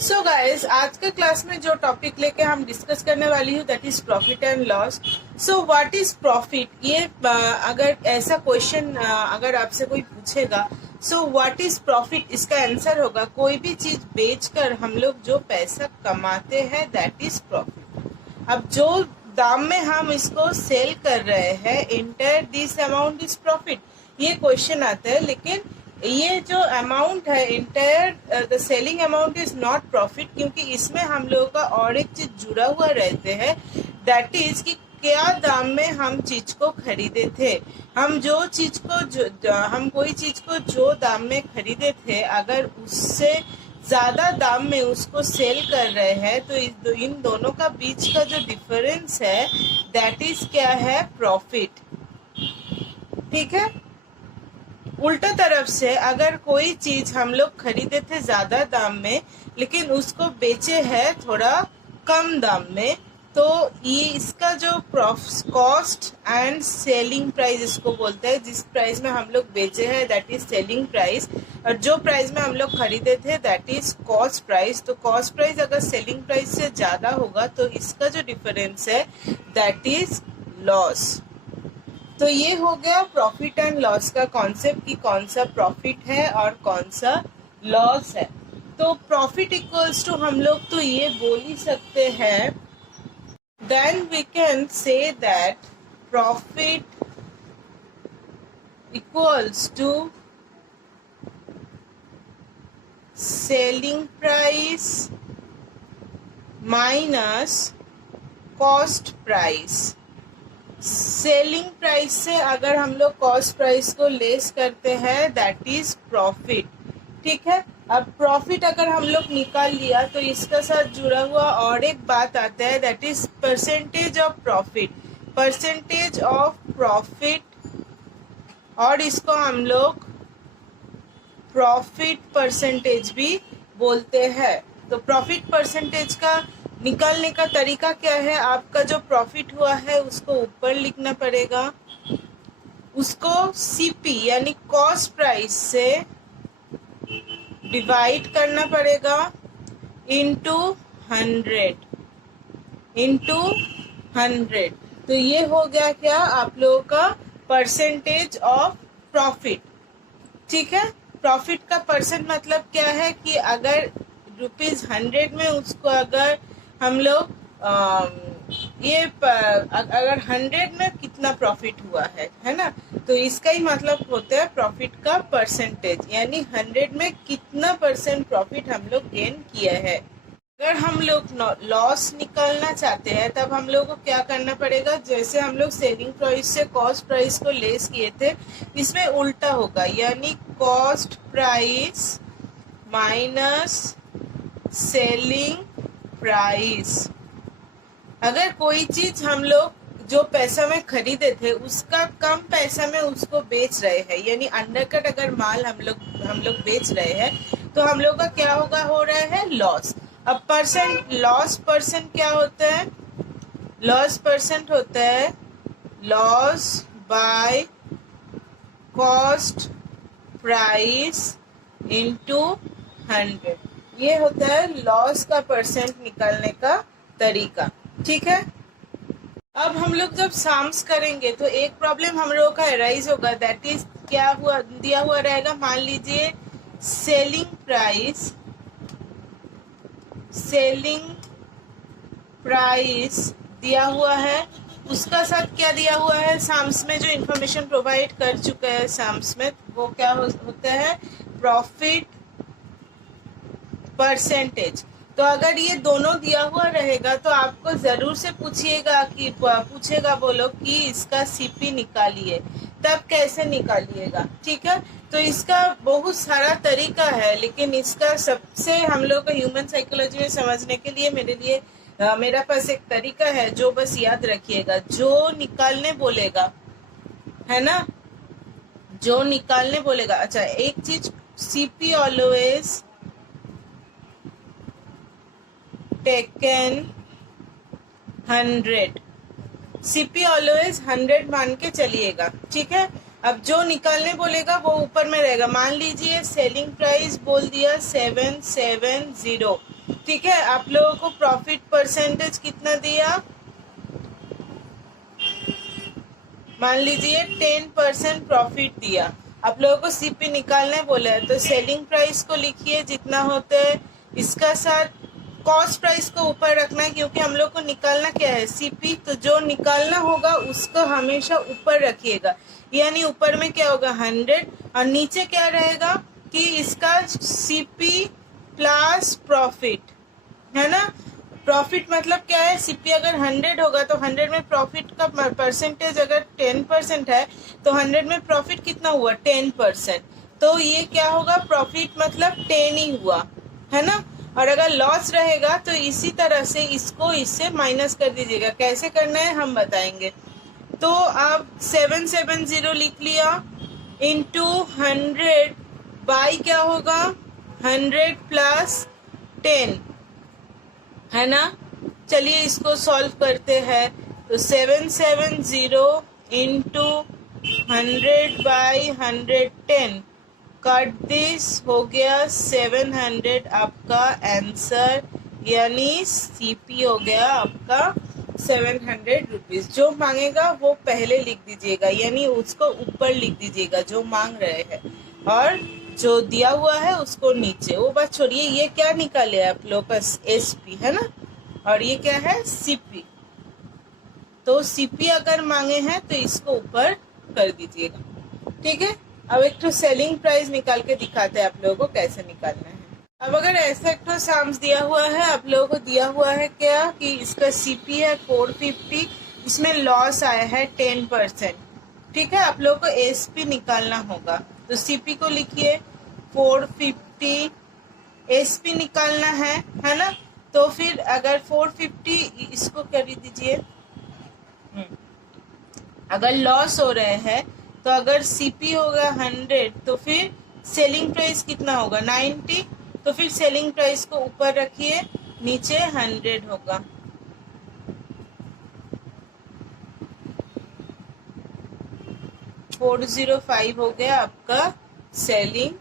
So guys, आज के class में जो टॉपिक लेके हम डिस्कस करने वाली हूँ that is profit and loss. So what is profit, ये अगर ऐसा क्वेश्चन अगर आपसे कोई पूछेगा, सो व्हाट इज प्रॉफिट, इसका आंसर होगा कोई भी चीज बेचकर हम लोग जो पैसा कमाते हैं दैट इज प्रॉफिट। अब जो दाम में हम इसको सेल कर रहे हैं, inter this amount is profit, ये क्वेश्चन आता है। लेकिन ये जो अमाउंट है entire the selling amount is not profit, क्योंकि इसमें हम लोगों का और एक चीज जुड़ा हुआ रहते हैं दैट इज कि क्या दाम में हम चीज को खरीदे थे। हम जो चीज को हम कोई चीज को जो दाम में खरीदे थे, अगर उससे ज्यादा दाम में उसको सेल कर रहे हैं तो इन दोनों का बीच का जो डिफरेंस है दैट इज क्या है, प्रॉफिट। ठीक है। उल्टा तरफ से अगर कोई चीज हम लोग खरीदे थे ज्यादा दाम में लेकिन उसको बेचे हैं थोड़ा कम दाम में, तो ये इसका जो कॉस्ट एंड सेलिंग प्राइस इसको बोलते हैं। जिस प्राइस में हम लोग बेचे हैं दैट इज सेलिंग प्राइस, और जो प्राइस में हम लोग खरीदे थे दैट इज कॉस्ट प्राइस। तो कॉस्ट प्राइस अगर सेलिंग प्राइस से ज्यादा होगा तो इसका जो डिफरेंस है दैट इज लॉस। तो ये हो गया प्रॉफिट एंड लॉस का कॉन्सेप्ट कि कौन सा प्रॉफिट है और कौन सा लॉस है। तो प्रॉफिट इक्वल्स टू हम लोग तो ये बोल ही सकते हैं, then we can say that profit equals to selling price minus cost price. Selling price से अगर हम लोग कॉस्ट प्राइस को लेस करते हैं दैट इज प्रॉफिट। ठीक है। अब प्रॉफिट अगर हम लोग निकाल लिया तो इसका साथ जुड़ा हुआ और एक बात आता है that is percentage of profit. Percentage of profit, और इसको हम लोग प्रॉफिट परसेंटेज भी बोलते हैं। तो प्रॉफिट परसेंटेज का निकालने का तरीका क्या है, आपका जो प्रॉफिट हुआ है उसको ऊपर लिखना पड़ेगा, उसको सीपी यानी कॉस्ट प्राइस से डिवाइड करना पड़ेगा इनटू 100। तो ये हो गया क्या, आप लोगों का परसेंटेज ऑफ प्रॉफिट। ठीक है। प्रॉफिट का परसेंट मतलब क्या है कि अगर ₹100 में उसको अगर हम लोग अगर 100 में कितना प्रॉफिट हुआ है ना, तो इसका ही मतलब होता है प्रॉफिट का परसेंटेज, यानी 100 में कितना परसेंट प्रॉफिट हम लोग गेन किया है। अगर हम लोग लॉस निकालना चाहते हैं तब हम लोग को क्या करना पड़ेगा, जैसे हम लोग सेलिंग प्राइस से कॉस्ट प्राइस को लेस किए थे, इसमें उल्टा होगा, यानी cost price minus selling price. अगर कोई चीज हम लोग जो पैसा में खरीदे थे उसका कम पैसा में उसको बेच रहे हैं, यानी अंडरकट अगर माल हम लोग बेच रहे हैं, तो हम लोग का क्या हो रहा है, लॉस। अब लॉस परसेंट क्या होता है, लॉस परसेंट होता है loss by cost price into 100। ये होता है लॉस का परसेंट निकालने का तरीका। ठीक है। अब हम लोग जब साम्स करेंगे तो एक प्रॉब्लम हम लोगों का अराइज होगा दैट इज क्या हुआ, दिया हुआ रहेगा, मान लीजिए सेलिंग प्राइस दिया हुआ है, उसका साथ क्या दिया हुआ है, साम्स में जो इंफॉर्मेशन प्रोवाइड कर चुका है साम्स में, वो क्या होता है, प्रॉफिट परसेंटेज। तो अगर ये दोनों दिया हुआ रहेगा तो आपको जरूर से पूछेगा वो लोग कि इसका सीपी निकालिए, तब कैसे निकालिएगा। ठीक है। तो इसका बहुत सारा तरीका है, लेकिन इसका सबसे हम लोग को ह्यूमन साइकोलॉजी में समझने के लिए मेरा पास एक तरीका है जो बस याद रखिएगा, जो निकालने बोलेगा है ना, जो निकालने बोलेगा। अच्छा, एक चीज, CP always taken 100, CP always 100 मान के चलिएगा। ठीक है। अब जो निकालने बोलेगा वो ऊपर में रहेगा। मान लीजिए सेलिंग प्राइस बोल दिया 770, ठीक है। आप लोगों को प्रॉफिट परसेंटेज कितना दिया, मान लीजिए 10% प्रॉफिट दिया। आप लोगों को सीपी निकालने बोला है, तो सेलिंग प्राइस को लिखिए जितना होता है, इसका साथ कॉस्ट प्राइस को ऊपर रखना है, क्योंकि हम लोग को निकालना क्या है, सीपी। तो जो निकालना होगा उसको हमेशा ऊपर रखिएगा, यानी ऊपर में क्या होगा 100, और नीचे क्या रहेगा कि इसका सीपी प्लस प्रॉफिट, है ना। प्रॉफिट मतलब क्या है, सीपी अगर 100 होगा तो 100 में प्रॉफिट का परसेंटेज अगर 10% है, तो 100 में प्रॉफिट कितना हुआ 10%। तो ये क्या होगा, प्रॉफिट मतलब 10 ही हुआ, है ना। और अगर लॉस रहेगा तो इसी तरह से इसको इससे माइनस कर दीजिएगा। कैसे करना है हम बताएंगे। तो आप 770 लिख लिया, इंटू 100 बाई क्या होगा 100 प्लस 10, है ना। चलिए इसको सॉल्व करते हैं। तो 770 इंटू 100 बाई 110, कट दिस, हो गया 700 आपका आंसर, यानी सीपी हो गया आपका 700 रुपीज। जो मांगेगा वो पहले लिख दीजिएगा, यानी उसको ऊपर लिख दीजिएगा जो मांग रहे हैं, और जो दिया हुआ है उसको नीचे। वो बात छोड़िए, ये क्या निकाले आप लोग का एसपी, है ना, और ये क्या है सीपी। तो सीपी अगर मांगे हैं तो इसको ऊपर कर दीजिएगा, ठीक है। अब एक तो सेलिंग प्राइस निकाल के दिखाते हैं आप लोगों को कैसे निकालना है। अब अगर ऐसा एक तो साम्स दिया हुआ है, आप लोगों को दिया हुआ है क्या कि इसका सीपी है 450, इसमें लॉस आया है 10%, ठीक है। आप लोगों को एसपी निकालना होगा, तो सीपी को लिखिए 450, एसपी निकालना है ना। तो फिर अगर 450 इसको कर दीजिए, अगर लॉस हो रहे हैं तो अगर सीपी होगा 100, तो फिर सेलिंग प्राइस कितना होगा 90, तो फिर सेलिंग प्राइस को ऊपर रखिए, नीचे 100 होगा। $405 हो गया आपका सेलिंग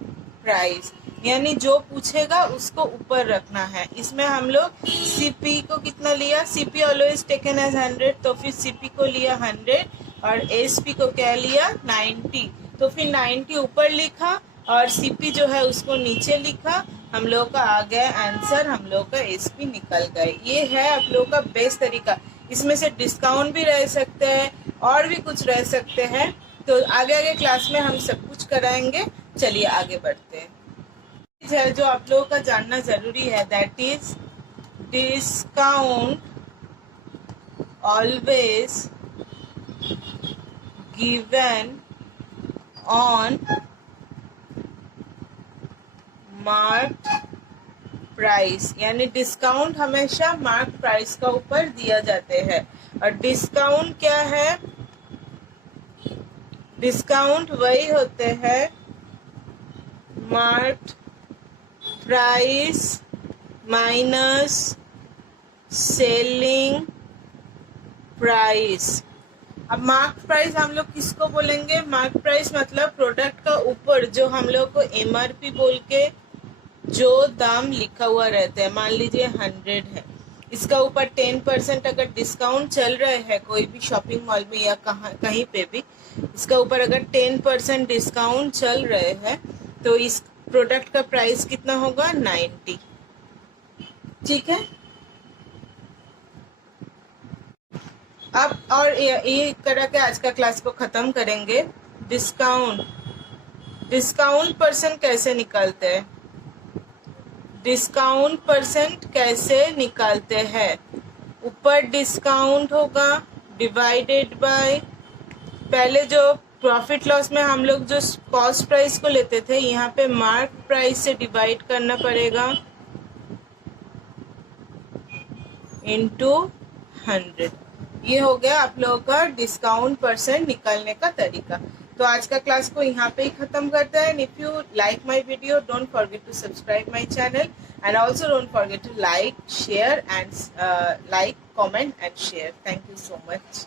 प्राइस, यानी जो पूछेगा उसको ऊपर रखना है। इसमें हम लोग सीपी को कितना लिया, सीपी ऑलवेज टेकन एज 100, तो फिर सीपी को लिया 100 और एसपी को क्या लिया 90, तो फिर 90 ऊपर लिखा और सीपी जो है उसको नीचे लिखा। हम लोग का आ गया आंसर, हम लोग का एसपी निकल गए। ये है आप लोग का बेस्ट तरीका। इसमें से डिस्काउंट भी रह सकते हैं और भी कुछ रह सकते हैं, तो आगे आगे क्लास में हम सब कुछ कराएंगे। चलिए आगे बढ़ते हैं। जो आप लोगों का जानना जरूरी है, that is discount always given on marked price, यानी डिस्काउंट हमेशा मार्क प्राइस का ऊपर दिया जाते हैं। और डिस्काउंट क्या है, डिस्काउंट वही होते हैं marked price minus selling price. अब मार्क प्राइस हम लोग किसको बोलेंगे, मार्क प्राइस मतलब प्रोडक्ट का ऊपर जो हम लोग को एमआरपी बोल के जो दाम लिखा हुआ रहता है, मान लीजिए 100 है, इसका ऊपर 10% अगर डिस्काउंट चल रहे हैं कोई भी शॉपिंग मॉल में या कहीं पे भी, इसका ऊपर अगर 10% डिस्काउंट चल रहे हैं तो इस प्रोडक्ट का प्राइस कितना होगा 90, ठीक है। अब और ये करा के आज का क्लास को खत्म करेंगे। डिस्काउंट परसेंट कैसे निकालते हैं, डिस्काउंट परसेंट कैसे निकालते हैं, ऊपर डिस्काउंट होगा डिवाइडेड बाय, पहले जो प्रॉफिट लॉस में हम लोग जो कॉस्ट प्राइस को लेते थे, यहाँ पे मार्क प्राइस से डिवाइड करना पड़ेगा इनटू 100। ये हो गया आप लोगों का डिस्काउंट परसेंट निकालने का तरीका। तो आज का क्लास को यहाँ पे ही खत्म करते हैं। If you like my video, don't forget to subscribe my channel and also don't forget to like, share and comment and share. Thank you so much.